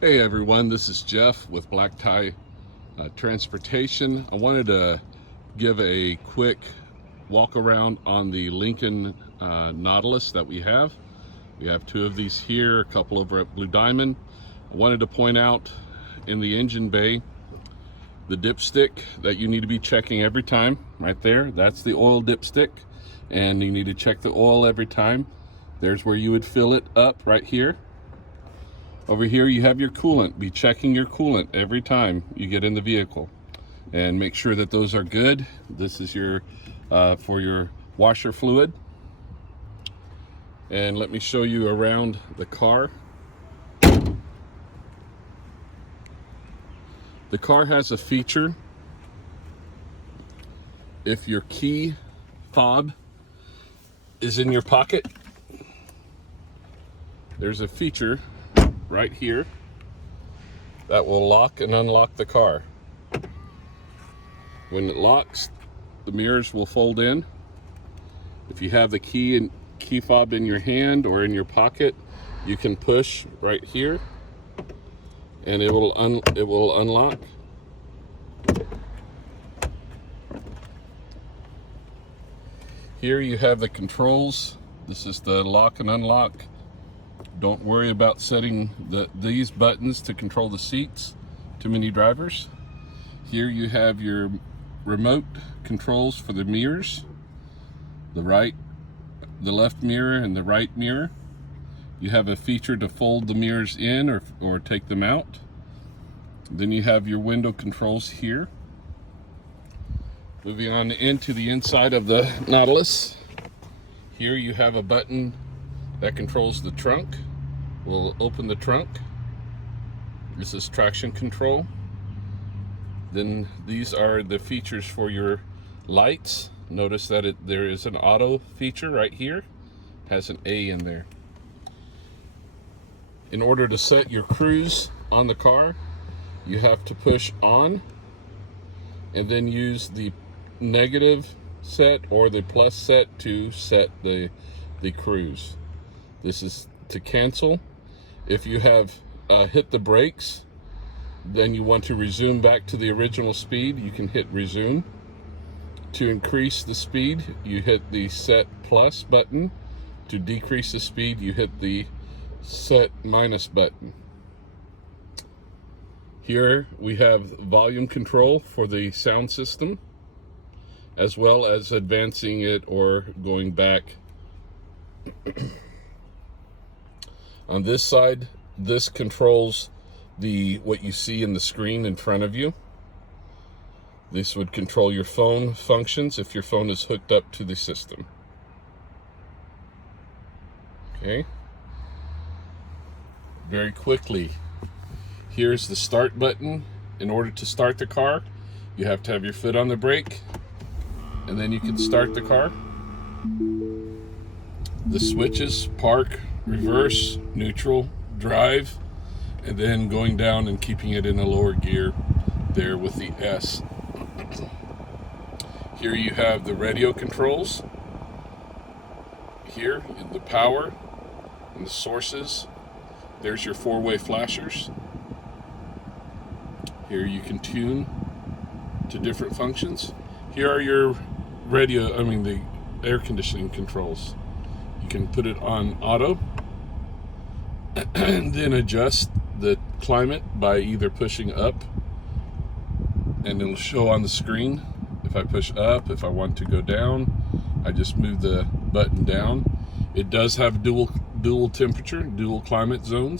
Hey everyone, this is Jeff with Black Tie Transportation. I wanted to give a quick walk around on the Lincoln Nautilus that we have. We have two of these here, a couple over at Blue Diamond. I wanted to point out in the engine bay, the dipstick that you need to be checking every time, right there. That's the oil dipstick, and you need to check the oil every time. There's where you would fill it up right here. Over here you have your coolant. Be checking your coolant every time you get in the vehicle and make sure that those are good. This is your for your washer fluid. And let me show you around the car. The car has a feature. If your key fob is in your pocket, there's a feature right here that will lock and unlock the car. When it locks, the mirrors will fold in. If you have the key fob in your hand or in your pocket, you can push right here and it will unlock. Here you have the controls. This is the lock and unlock. Don't worry about setting these buttons to control the seats. Too many drivers. Here you have your remote controls for the mirrors. The left mirror and the right mirror. You have a feature to fold the mirrors in or take them out. Then you have your window controls here. Moving on into the inside of the Nautilus. Here you have a button that controls the trunk. We'll open the trunk. This is traction control. Then these are the features for your lights. Notice that there is an auto feature right here. Has an A in there. In order to set your cruise on the car, you have to push on and then use the negative set or the plus set to set the cruise. This is to cancel. If you have hit the brakes, then you want to resume back to the original speed, you can hit resume. To increase the speed, you hit the set plus button. To decrease the speed, you hit the set minus button. Here we have volume control for the sound system, as well as advancing it or going back. On this side, this controls what you see in the screen in front of you. This would control your phone functions if your phone is hooked up to the system. Okay. Very quickly, here's the start button. In order to start the car, you have to have your foot on the brake, and then you can start the car. The switches: park, reverse, neutral, drive, and then going down and keeping it in a lower gear there with the S. Here you have the radio controls. Here in the power and the sources. There's your four-way flashers. Here you can tune to different functions. Here are your the air conditioning controls. You can put it on auto and then adjust the climate by either pushing up, and it'll show on the screen. If I push up, if I want to go down, I just move the button down. It does have dual temperature, dual climate zones.